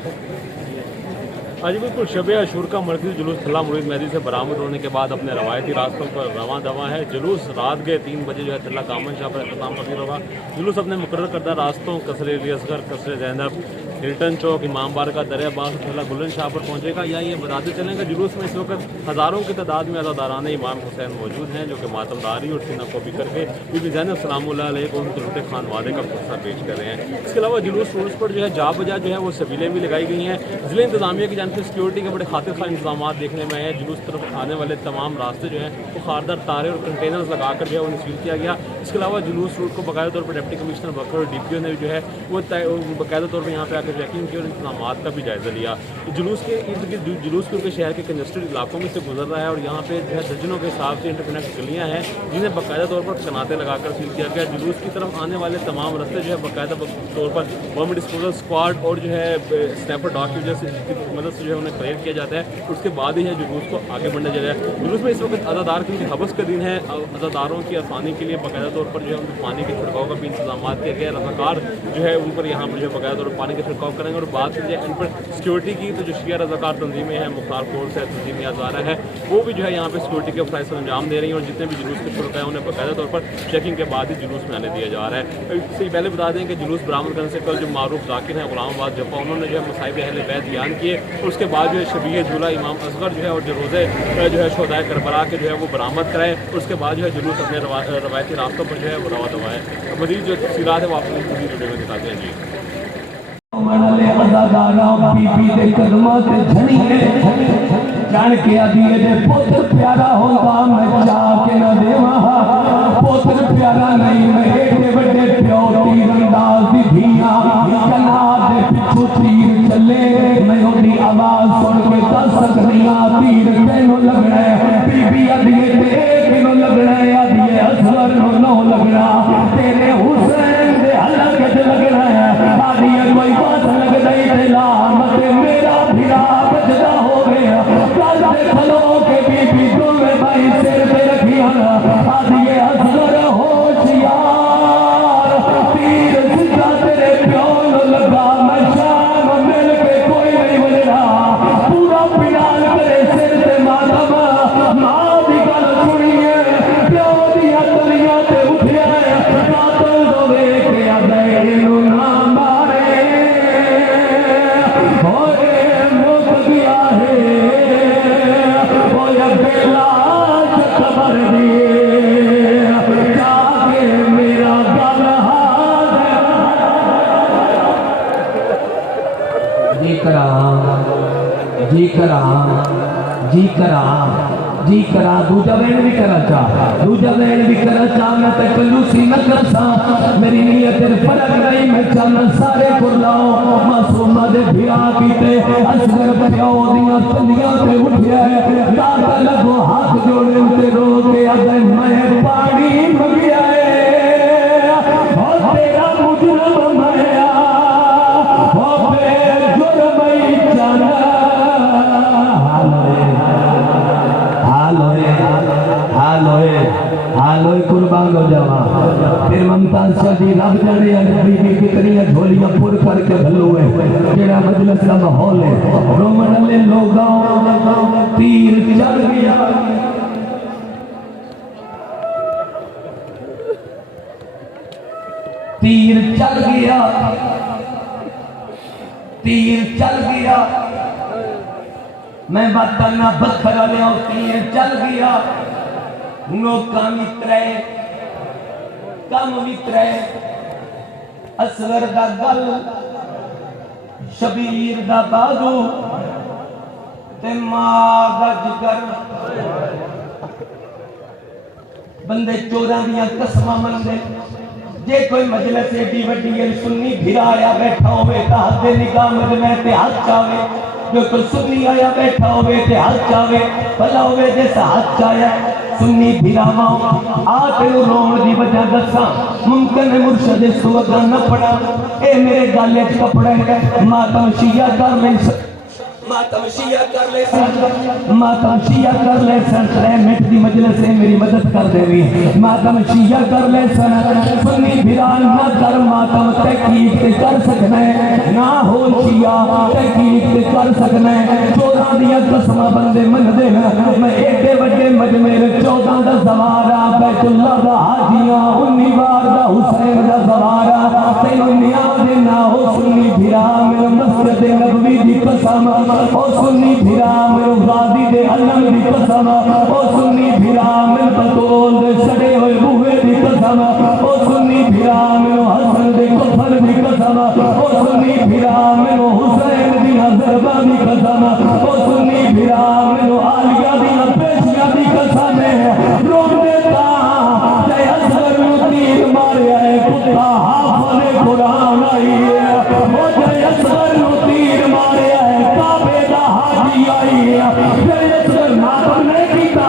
आज बिल्कुल शब आशूर का मरकज़ी जुलूस थल्ला मुरीद मेहदी से बरामद होने के बाद अपने रवायती रास्तों पर रवां दवा है। जुलूस रात के 3 बजे जो है थल्ला कामन शाह पर अख्ताम पजीर होगा। जुलूस अपने मुकर्रर करदा रास्तों कसरे अली असगर, कसरे ज़ैनब, हिल्टन चौक, इमाम बारगाह, दरिया बाग, थल्ला बुलंद शाह पर पहुंचेगा। या ये बताते चलें कि जुलूस में इस वक्त हज़ारों की तादाद में अज़ादारान इमाम हुसैन मौजूद हैं, जो कि मातमदारी और सीना कोबी करके बीबी ज़ैनब सलामुल्लाह अलैह को उनके लुटे खान वादे का पुरसा पेश कर रहे हैं। इसके अलावा जुलूस रूल्स पर जो है जा बजा जो है वो सबीलें भी लगाई गई हैं। ज़िले इंतजामिया की जानब से सिक्योरिटी के बड़े खातिर खा इंतजाम देखने में आए हैं। जुलूस तरफ आने वाले तमाम रास्ते जो हैं वो खारदार तारे और कंटेनर्स लगाकर जो है उन्हें सील किया गया। इसके अलावा जुलूस रूट को बाकायदा तौर पर डिप्टी कमिश्नर बकर और DPO ने जो है वो बाकायदा तौर पर यहाँ पे आकर चेकिंग की और इंतजाम का भी जायजा लिया। जुलूस के इर्द गिर्द जुलूस क्योंकि शहर के कंजस्टेड इलाकों में से गुजर रहा है और यहाँ पे जो है दर्जनों के हिसाब से इंटरकनेक्ट गलियाँ हैं जिन्हें बाकायदा तौर पर कनाते लगाकर सील किया गया। जुलूस की तरफ आने वाले तमाम रास्ते जो है बाकायदा तौर पर बम डिस्पोजल स्क्वाड और जो है स्नैपर डॉग की वजह से मदद से जो है उन्हें क्लियर किया जाता है। उसके बाद ही है जुलूस को आगे बढ़ने जा रहा है। जुलूस में इस वक्त अज़ादार के लिए हबस का दिन है। अज़ादारों की आसानी के लिए बाकायदा तौर पर जो है उनको पानी के छिड़काव का भी इंतजाम किया गया। रज़ाकार जो है उन पर यहाँ पर जो है बाकायदा तौर पर पानी का छिड़काव करेंगे। और बात की जाए इन पर सिक्योरिटी की तो जो शिया रज़ाकार तंजीमें हैं, मुख्तार फोर्स है, तंजीम याज़ारा है, वो भी जो है यहाँ पे सिक्योरिटी के फ़राइज़ अंजाम दे रही हैं और जितने भी जुलूस के शुरुआत हैं उन्हें बाकायदा तौर पर चेकिंग के बाद ही जुलूस में आने दिया जा रहा है। इससे पहले बता दें कि जुलूस बरामद करने से कल जो मारूफ जाकिर हैं गुलामाबाद जप्पा, उन्होंने जो है मसाइब अहले बैत बयान किए और उसके बाद जो है शबीह झूला इमाम असगर जो है और जो रोज़े जो है शोहदाए करबला के जो है वो बरामद कराए। उसके बाद जो है जुलूस अपने रवायती रास्तों पर जो है वो रवा दवा है। मज़ीद जो तफसीलात है वो आपको पूरी वीडियो में दिखाते हैं। जी जान के आदिए दे पुत्र प्यारा होंदा मैं जाके न देवा, पुत्र प्यारा नहीं मैं एडे बड़े प्यो तीर अंदाज दी धिया कनात दे पिछू तीर चले। मैं ओदी आवाज सुन के दस सकनिया तीर केनो लगना है। बीबी आदिए दे केनो लगना है, आदिए असगर नो लगना, तेरे हुसैन दे हलक च लगना है। आदिए कोई बात लग नहीं तेला मत मेरा भिड़ा बजदा हो गया। खलो के बीबी दुल्हे भाई सिर पे रखिया, आदिए असगर होशियार तीर सीधा तेरे प्यो नु लगा। मैं शाम मिल के कोई नहीं बजना, पूरा पिनाल तेरे सिर ते मातम। मां दी गल सुनिए प्यो दिया तलियां ते उठिया, कातल दो वेख के आदे नु ना मारे होए मुक गया है। जी करा दूजा वेण भी करा चाह, दूजा वेण भी करा चाह। मैं ते कलूसी न करसा, मेरी नीयत फर्क नहीं। मैं चलना सारे कुरलाओ मासूमा दे भिड़ा कीते असगर प्यो दियां तलियां ते उठिया। दाता लगो हाथ जोड़े ते रो के आदे मैं पानी मंगिया है। ओ तेरा मुजरम मैं ओ बेजुर्म ही जाना। हालोए कुर्बान हो जावा। फिर मुमताज शादी रब जाने बीबी कितनी झोलियां पुर करके भलो है। जेड़ा मजलिस का माहौल है रोमन वाले लोगों तीर चल गया। तीर चल गया, तीर चल गया। मैं बात ना बखरा लिया, तीर चल गया। नौका मित्र कम मित्र असगर दा गल शबीर दा बाजू ते मां दा जिगर। बंदे चोरां दियां कसमां मनदे। जे कोई मजलिस एडी वड्डी सुन्नी भिरा आया बैठा होवे तां हद निगाह मजमे ते हाथ चावे। जो कोई सुन्नी आया बैठा होवे ते हाथ चावे, भला होवे जैसा हाथ चाया सुन्नी भिरावा आ तेनू रोण दी वजह दसा। मुमकिन है मुर्शद सुवगा न पड़ा, ए मेरे गाले च कपड़ा है मातम शिया कर मैं मातम शिया कर ले मातम शिया कर ले सन 3 मिनट की मजलिस से मेरी मदद कर देवी मातम शिया कर ले सन सुन्नी बिरान ना कर मातम तहकीक ते कर सकना ना हो शिया तहकीक ते कर सकना 14 दिया कसम बंदे मनदे मैं एडे बड़े मजमेर 14 दा सवारा बैतुल्लाह दा हाजियां 19 बार दा हुसैन दा सवारा तेन नियाज ना हो सुन्नी बिरा मेरे मस्जिद नबवी दी कसम ओ सुन्नी भिरा मेरे गादी दे अलम दी कसम ओ सुन्नी भिरा मेरे बतौल दे सड़े हुए बूहे दी कसम ओ सुन्नी भिरा मेरे हसन दे कफन दी कसम ओ सुन्नी भिरा मेरे हुसैन दी हजरबा दी कसम ओ सुन्नी भिरा मेरे आलिया दी पेशिया दी कसम रोंदे ता जय असगर नु तीर मारया है कुत्ता हाफिज़ कुरान आई है ओ जय असगर नु तीर मारया है काबे दा हाजी आई है जय असगर मातम नहीं कीता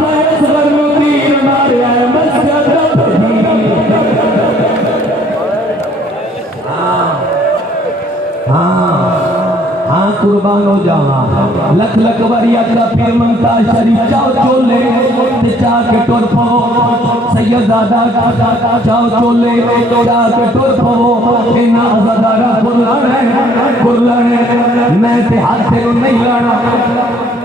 जय असगर नु तीर मारया है मस्जिद हाँ कुर्बान हो जावा लख लख बारी अकरा पीर मंता शरीफ चाओ चोले ते चा के टुर पवो सैयदादा चाओ चोले चा के टुर पवो इना अज़ादारा कुरलाने मैं ते हाथ से नहीं लाना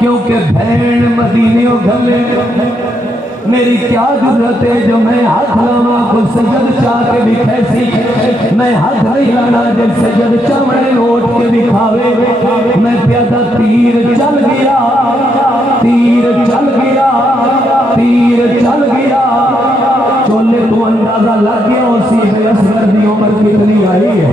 क्योंकि भैन मदीने घले मेरी क्या जरूरत है जो मैं हाथ लावा कोई सजद चाह के भी कैसी मैं हाथ नहीं लाना जब सजद चमड़े नोट के दिखावे मैं प्यादा तीर चल गया तीर चल गया तीर चल गया चोले तो अंदाजा लग गया उसी में असगर की उम्र कितनी आई है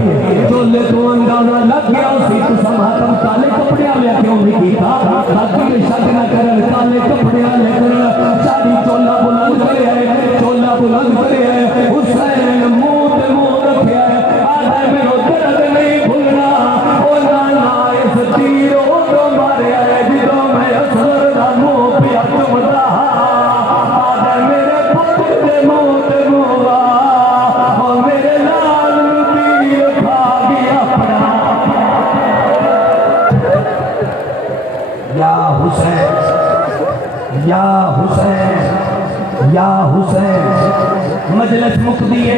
चोले तो अंदाजा लग गया उसी तो समातम काले कपड़े वाले क्यों नहीं किया बाकी शक न करन काले कपड़े वाले करन साड़ी चोला बुलंद करे है चोला बुलंद करे है हुसैन मुंह ते मुंह रखया है आधा मेरो दर्द नहीं भूलना ओ नाना इस तीर तो मारया है जिदों मैं असगर दा मुंह पे चुमदा आधा मेरे पुत्र दे मुंह ते मुंह ओ मेरे लाल तीर खा गया अपना या हुसैन या हुसैन या हुसैन मजलिस मुकदी है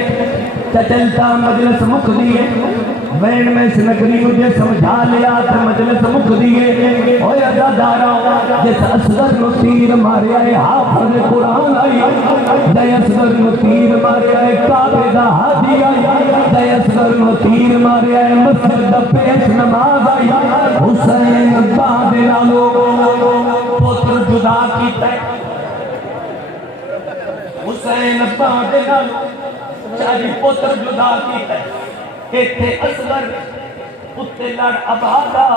चचलता मजलिस मुकदी है वैन में इस नगरी मुझे समझा लिया तो मजलिस मुकदी है ओए अज़ादारा जिस असगर नु तीर मारया है हाफिज़ कुरान आई जय असगर नु तीर मारया है काबे दा हाजी आई जय असगर नु तीर मारया है मस्जिद दा पेश नमाज आई हुसैन बादे नालो पुत्र जुदा कीता हुसैन बादे नालो चारी पुत्र जुदा कीता इत्थे असगर उत्ते लड़ अबादा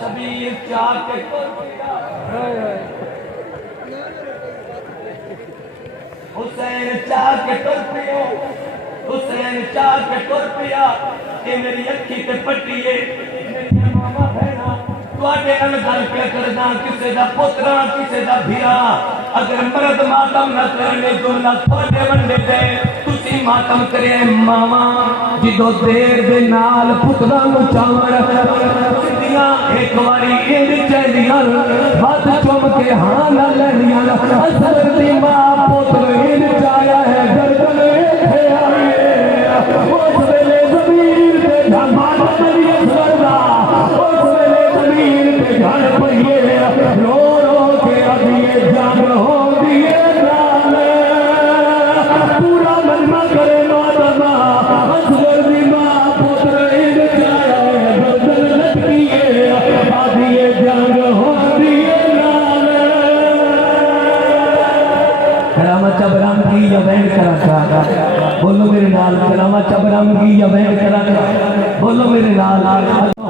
शबीर चाह के हुसैन चाह के तुर पियो हुसैन चाह के तुर पिया ये मेरी अखी ते पट्टी है मेरी मामा बहना तुहाडे नाल गल पे करदा किसे दा पुत्रा किसे दा भिरा अगर मर्द मातम न करने दुल्ला थोड़े वंडे दे तुसी मातम करे मामा जिदो देर दे नाल पुत्रा नु चावण सिद्धियां एक बारी इंज चलियां हाथ चुम के हां ना लेनियां असर दी मां पुत्र इंज चाया है गर्दन वेखे आई उस वेले जमीन ते धमाका नहीं असरदा उस वेले जमीन ते घड़ पईए रो रो के अभिए जान हो दिए नाल पूरा मजमा करे मातमा असगर दी मां पुत्र इंज चाया है गर्दन लटकी है आदिए जान हो दिए नाल करामत चबराम की या बैंड करा बोलो मेरे नाल करामत चबराम की या बैंड करा बोलो मेरे नाल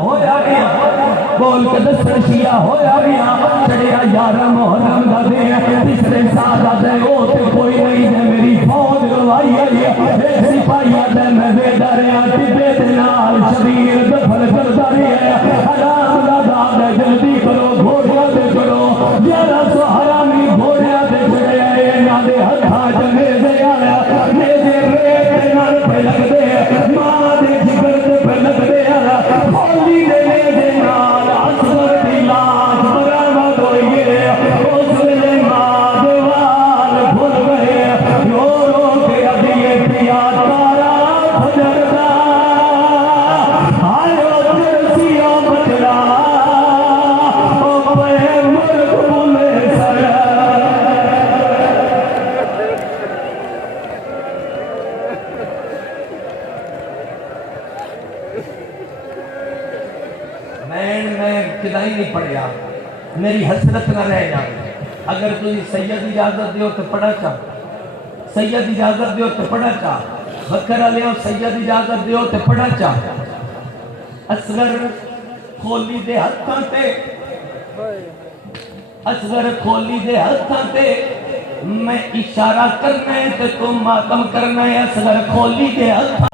होया गया बोल के दसन शिया होया गया चढ़िया यार मोहरम दा दे तीसरे साल दे ओ ते कोई नहीं है मेरी फौज रवाई आई है सिपाहिया दे मैं वेदरिया टिबे दे नाल शरीर दफन करदा रहा हराम दा दाद जल्दी करो घोड़िया दे करो जरा सो हरामी घोड़िया दे चढ़िया इन्हां दे हत्थां च नेज़े आया नेज़े रेत नाल पे लगदे मां दे जिगर ते पे लगदे आया फौजी दे नेज़े नाल कदा ही नहीं पढ़िया, मेरी हसरत ना रह जाए। अगर तुम सैयद इजाजत दो तो पढ़ा चा, सैयद इजाजत दो तो पढ़ा चा, बकरा लियो सैयद इजाजत दो तो पढ़ा चा। असगर खोली दे हत्थां ते, असगर खोली दे हत्थां ते, मैं इशारा करना है तो तुम मातम करना है। असगर खोली दे हत्थां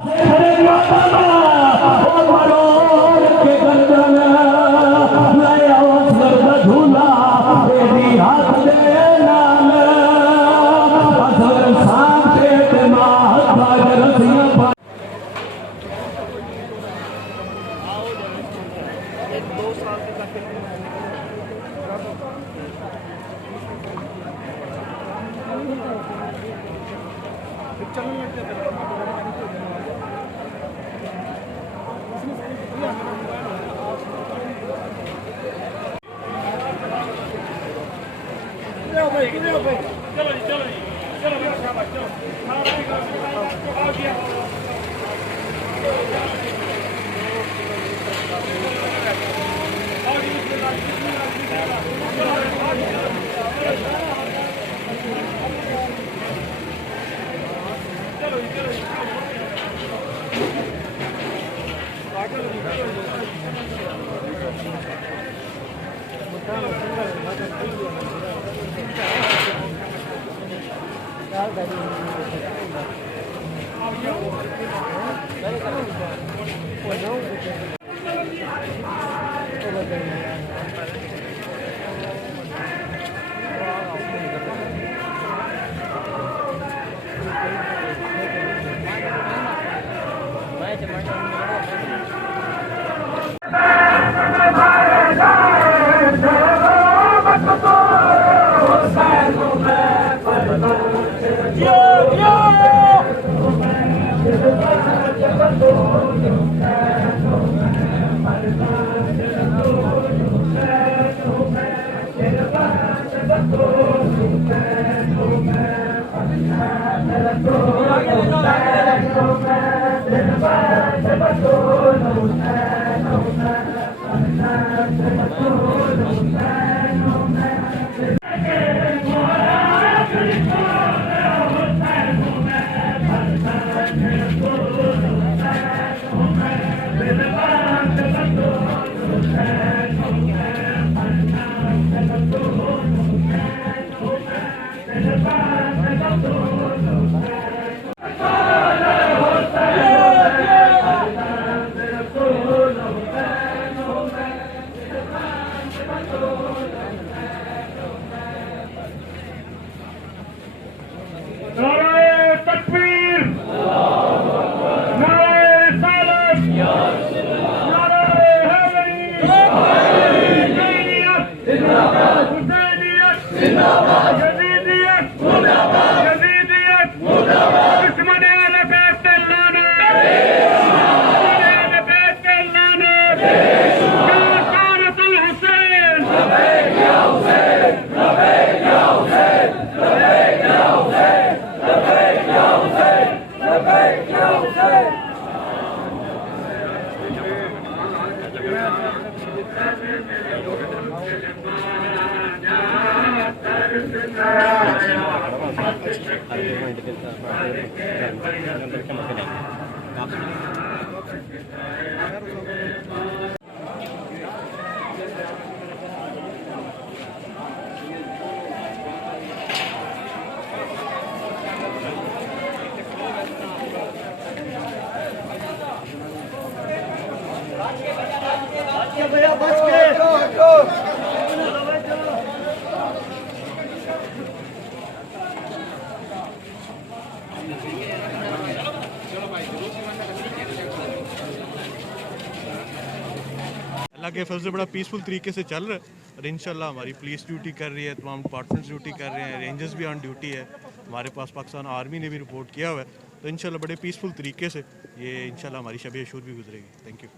अल्लाह के फजल से बड़ा पीसफुल तरीके से चल रहा है और इंशाल्लाह हमारी पुलिस ड्यूटी कर रही है, तमाम डिपार्टमेंट्स ड्यूटी कर रहे हैं, रेंजर्स भी ऑन ड्यूटी है, हमारे पास पाकिस्तान आर्मी ने भी रिपोर्ट किया हुआ है। तो इंशाल्लाह बड़े पीसफुल तरीके से ये इंशाल्लाह हमारी शब अशूर भी गुजरेगी। Thank you.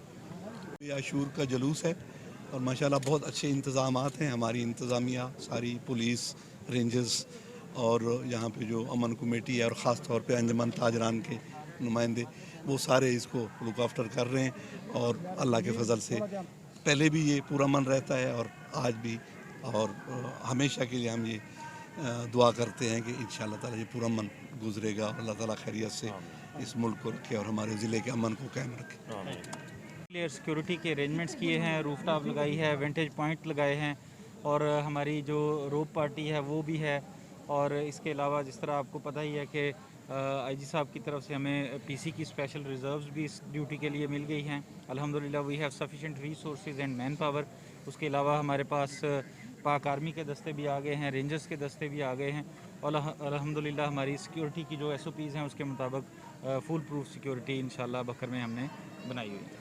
ये अशूर का जुलूस है और माशाल्लाह बहुत अच्छे इंतज़ामात हैं। हमारी इंतज़ामिया सारी पुलिस, रेंजर्स और यहाँ पे जो अमन कमेटी है और ख़ास तौर पे अंजमन ताजरान के नुमाइंदे वो सारे इसको लुक आफ्टर कर रहे हैं और अल्लाह के फजल से पहले भी ये पूरा मन रहता है और आज भी, और हमेशा के लिए हम ये दुआ करते हैं कि इंशाअल्लाह ताला ये पूरा मन गुजरेगा और अल्लाह ताला खैरियत से इस मुल्क को रखे और हमारे ज़िले के अमन को कायम रखे। क्लियर सिक्योरिटी के अरेंजमेंट्स किए हैं, रूफ टॉप लगाई है, वेंटेज पॉइंट लगाए हैं और हमारी जो रोप पार्टी है वो भी है। और इसके अलावा जिस तरह आपको पता ही है कि आईजी साहब की तरफ से हमें पीसी की स्पेशल रिजर्व्स भी इस ड्यूटी के लिए मिल गई हैं। अल्हम्दुलिल्लाह we have sufficient resources and manpower. उसके अलावा हमारे पास पाक आर्मी के दस्ते भी आ गए हैं, रेंजर्स के दस्ते भी आ गए हैं और अल्हम्दुलिल्लाह हमारी सिक्योरिटी की जो SOPs हैं उसके मुताबिक फुल प्रूफ सिक्योरिटी इंशाल्लाह बकर में हमने बनाई हुई है।